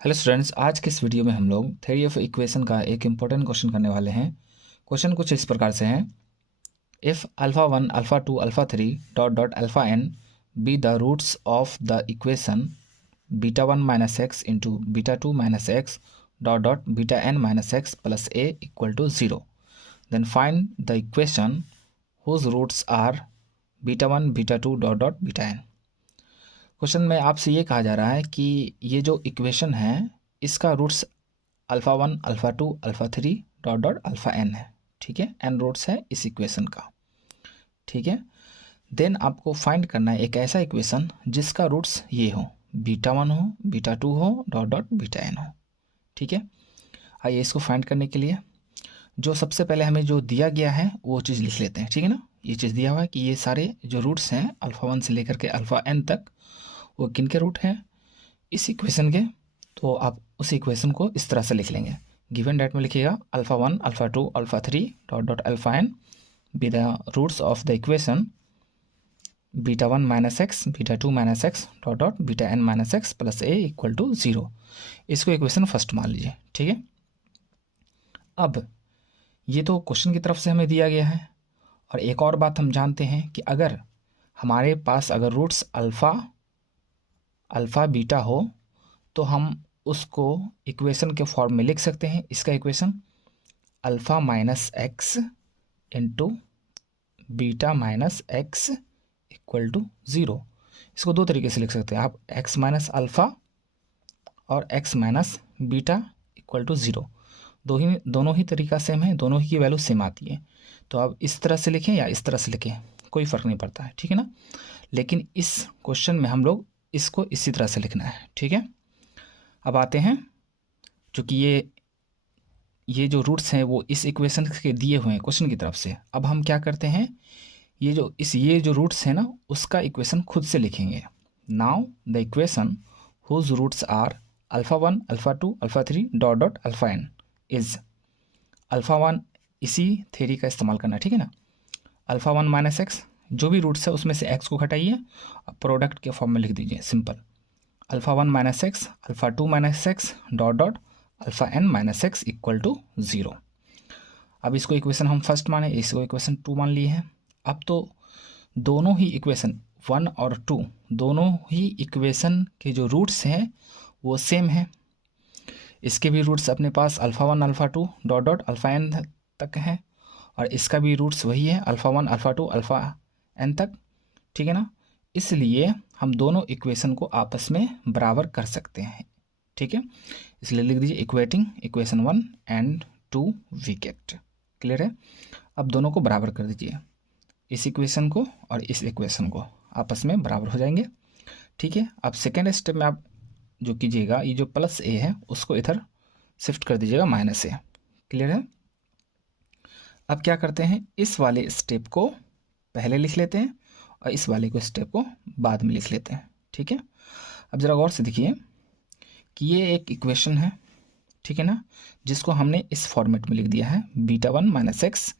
Hello students, आज के इस वीडियो में हम लोग थ्योरी ऑफ इक्वेशन का एक इम्पोर्टेंट क्वेश्चन करने वाले हैं। क्वेश्चन कुछ इस प्रकार से है। If alpha 1 alpha 2 alpha 3 dot dot alpha n be the roots of the equation beta 1 minus x into beta 2 minus x dot dot beta n minus x plus a equal to 0, then find the equation whose roots are beta 1 beta 2 dot dot beta n। Question में आपसे ये कहा जा रहा है कि ये जो इक्वेशन है इसका roots alpha 1 alpha 2 alpha 3 dot dot alpha n है। ठीक है, n रूट्स है इस इक्वेशन का। ठीक है, देन आपको फाइंड करना है एक ऐसा इक्वेशन जिसका रूट्स ये हो, बीटा 1 हो, बीटा 2 हो, डॉट डॉट बीटा n हो। ठीक है, आइए इसको फाइंड करने के लिए जो सबसे पहले हमें जो दिया गया है वो चीज़ लिख लेते हैं। ठीक है ना, ये चीज़ दिया हुआ है कि ये सारे जो रूट्स हैं अल्फ़ा 1 से लेकर के अल्फ़ा n तक वो किन के रूट हैं इस इक्वेशन के। तो आप उस इक्वेशन को इस तरह से लिख लेंगे। गिवन डेट में लिखिएगा alpha 1 alpha 2 alpha 3 dot dot alpha n be the roots of the equation beta 1 minus x beta 2 minus x dot dot beta n minus x plus a equal to 0। इसको equation first मान लीजिए। ठीक है, अब ये तो question की तरफ से हमें दिया गया है। और एक और बात हम जानते हैं कि अगर हमारे पास अगर रूट्स अल्फ़ा बीटा हो तो हम उसको इक्वेशन के फॉर्म में लिख सकते हैं। इसका equation alpha minus x into beta minus x equal to 0। इसको दो तरीके से लिख सकते हैं आप, एक्स माइनस अल्फ़ा और x minus beta equal to 0। दोनों ही तरीका सेम है, दोनों ही की वैल्यू सेम आती है। तो आप इस तरह से लिखें या इस तरह से लिखें कोई फ़र्क नहीं पड़ता है। ठीक है ना, लेकिन इस क्वेश्चन में हम लोग इसको इसी तरह से लिखना है। ठीक है, अब आते हैं चूँकि ये जो रूट्स हैं वो इस इक्वेशन के दिए हुए हैं क्वेश्चन की तरफ से। अब हम क्या करते हैं, ये जो रूट्स हैं ना उसका इक्वेशन खुद से लिखेंगे। Now the equation whose roots are alpha 1 alpha 2 alpha 3 dot dot alpha n is alpha 1, इसी थ्योरी का इस्तेमाल करना। ठीक है ना, अल्फ़ा 1 माइनस एक्स, जो भी रूट्स है उसमें से एक्स को घटाइए, प्रोडक्ट के फॉर्म में लिख दीजिए simple, alpha 1 minus x alpha 2 minus x dot dot alpha n minus x equal to 0। अब इसको इक्वेशन हम फर्स्ट माने, इसको इक्वेशन 2 मान लिए हैं। अब तो दोनों ही इक्वेशन 1 और 2 दोनों ही इक्वेशन के जो रूट्स हैं वो सेम है। इसके भी रूट्स अपने पास alpha 1 alpha 2 dot dot alpha n तक है और इसका भी रूट्स वही है अल्फ़ा 1 अल्फ़ा 2 अल्फ़ा n तक। ठीक है ना, इसलिए हम दोनों इक्वेशन को आपस में बराबर कर सकते हैं। ठीक है, इसलिए लिख दीजिए equating equation 1 and 2 we get. Clear है, अब दोनों को बराबर कर दीजिए, इस इक्वेशन को और इस इक्वेशन को आपस में बराबर हो जाएंगे। ठीक है, अब सेकेंड स्टेप में आप जो कीजिएगा, ये जो प्लस ए है उसको इधर शिफ्ट कर दीजिएगा माइनस ए। क्लियर है, अब क्या करते हैं, इस वाले स्टेप को पहले लिख लेते हैं और इस वाले को स्टेप को बाद में लिख लेते हैं। ठीक है, अब ज़रा गौर से देखिए कि ये एक इक्वेशन है। ठीक है ना, जिसको हमने इस फॉर्मेट में लिख दिया है beta 1 minus x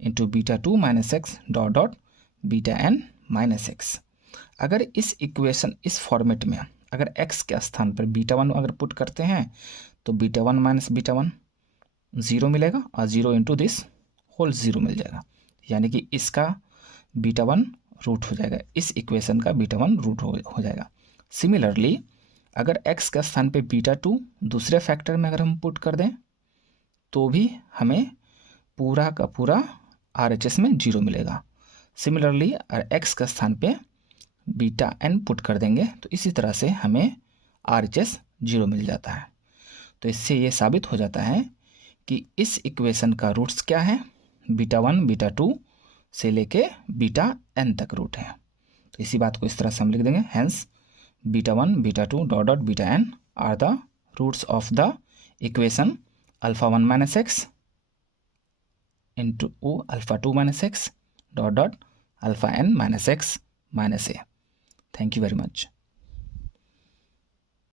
into beta 2 minus x dot dot beta n minus x. अगर इस इक्वेशन इस फॉर्मेट में अगर x के स्थान पर बीटा 1 अगर पुट करते हैं तो बीटा 1 माइनस बीटा 1 0 मिलेगा और 0 इंटू दिस होल 0 मिल जाएगा, यानी कि इसका बीटा 1 रूट हो जाएगा, इस इक्वेशन का बीटा 1 रूट हो जाएगा। सिमिलरली अगर x के स्थान पे बीटा 2 दूसरे फैक्टर में अगर हम पुट कर दें तो भी हमें पूरा का पूरा RHS में 0 मिलेगा। सिमिलरली x के स्थान पे बीटा n पुट कर देंगे तो इसी तरह से हमें RHS 0 मिल जाता है। तो इससे ये साबित हो जाता है कि इस इक्वेशन का रूट्स क्या है, बीटा 1 बीटा 2 से लेके बीटा n तक रूट है। तो इसी बात को इस तरह से हम लिख देंगे, hence beta 1 beta 2 dot dot beta n are the roots of the equation alpha 1 minus x into alpha 2 minus x dot dot alpha n minus x minus a. Thank you very much.